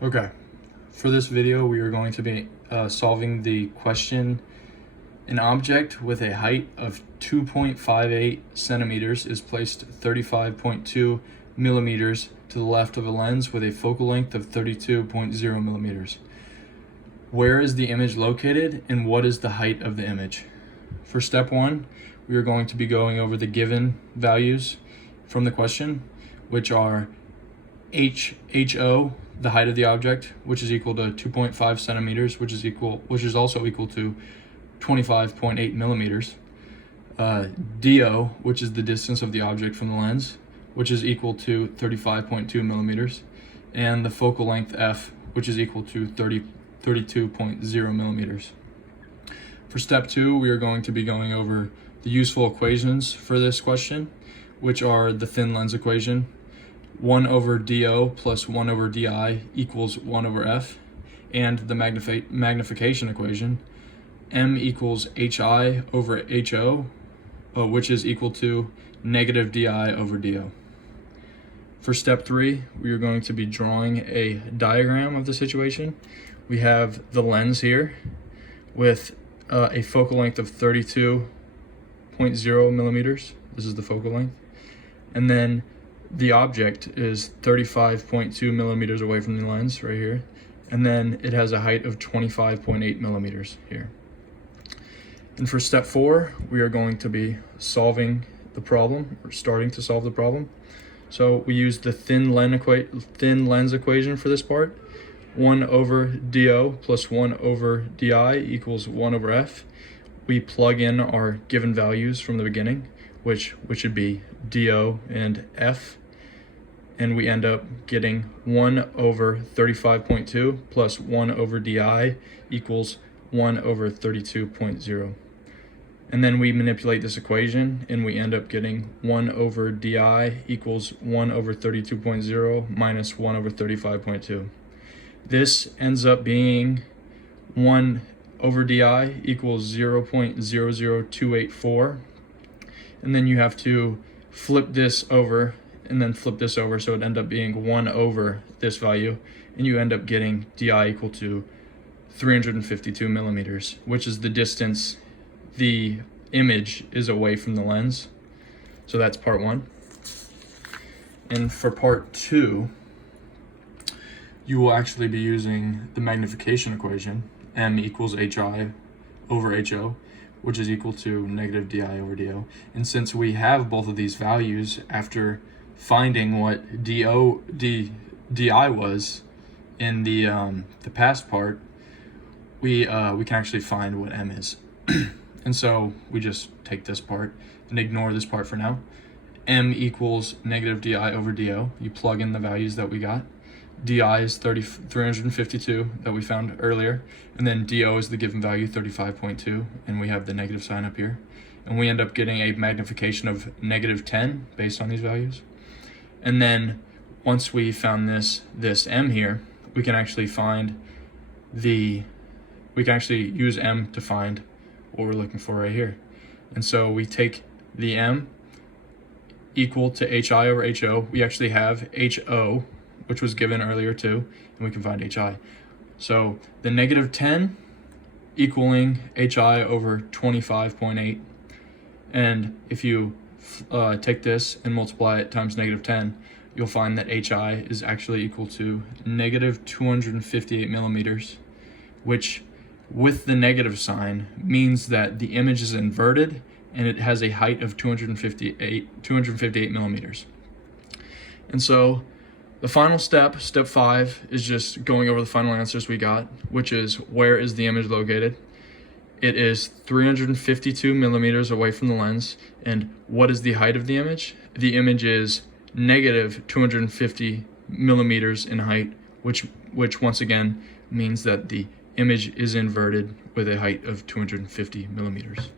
Okay, for this video we are going to be solving the question: an object with a height of 2.58 centimeters is placed 35.2 millimeters to the left of a lens with a focal length of 32.0 millimeters. Where is the image located and what is the height of the image? For step one, we are going to be going over the given values from the question, which are HO, the height of the object, which is equal to 2.5 centimeters, which is also equal to 25.8 millimeters. DO, which is the distance of the object from the lens, which is equal to 35.2 millimeters, and the focal length F, which is equal to 32.0 millimeters. For step two, we are going to be going over the useful equations for this question, which are the thin lens equation. 1 over DO plus 1 over DI equals 1 over F, and the magnification equation, M equals HI over HO, which is equal to negative DI over DO. For step three, we are going to be drawing a diagram of the situation. We have the lens here with a focal length of 32.0 millimeters. This is the focal length. And then the object is 35.2 millimeters away from the lens right here. And then it has a height of 25.8 millimeters here. And for step four, we are going to be solving the problem, or starting to solve the problem. So we use the thin lens equation for this part. 1 over DO plus 1 over DI equals 1 over F. We plug in our given values from the beginning, which should be DO and F, and we end up getting 1 over 35.2 plus 1 over DI equals 1 over 32.0. And then we manipulate this equation and we end up getting 1 over DI equals 1 over 32.0 minus 1 over 35.2. This ends up being 1 over DI equals 0.00284. And then you have to flip this over and then flip this over, so it ends up being 1 over this value, and you end up getting DI equal to 352 millimeters, which is the distance the image is away from the lens. So that's part one. And for part two, you will actually be using the magnification equation, M equals HI over HO, which is equal to negative DI over DO. And since we have both of these values after finding what DI was in the past part, we can actually find what M is. And so we just take this part and ignore this part for now. M equals negative DI over DO. You plug in the values that we got. DI is 352 that we found earlier, and then DO is the given value, 35.2, and we have the negative sign up here. And we end up getting a magnification of negative 10 based on these values. And then once we found this M here, we can actually use M to find what we're looking for right here. And so we take the M equal to HI over HO. We actually have HO, which was given earlier too, and we can find HI. So the negative 10 equaling HI over 25.8. And if you take this and multiply it times negative 10, you'll find that HI is actually equal to negative 258 millimeters, which with the negative sign means that the image is inverted and it has a height of 258 millimeters. And so the final step, step 5, is just going over the final answers we got, which is where is the image located? It is 352 millimeters away from the lens. And what is the height of the image? The image is negative 250 millimeters in height, which once again means that the image is inverted with a height of 250 millimeters.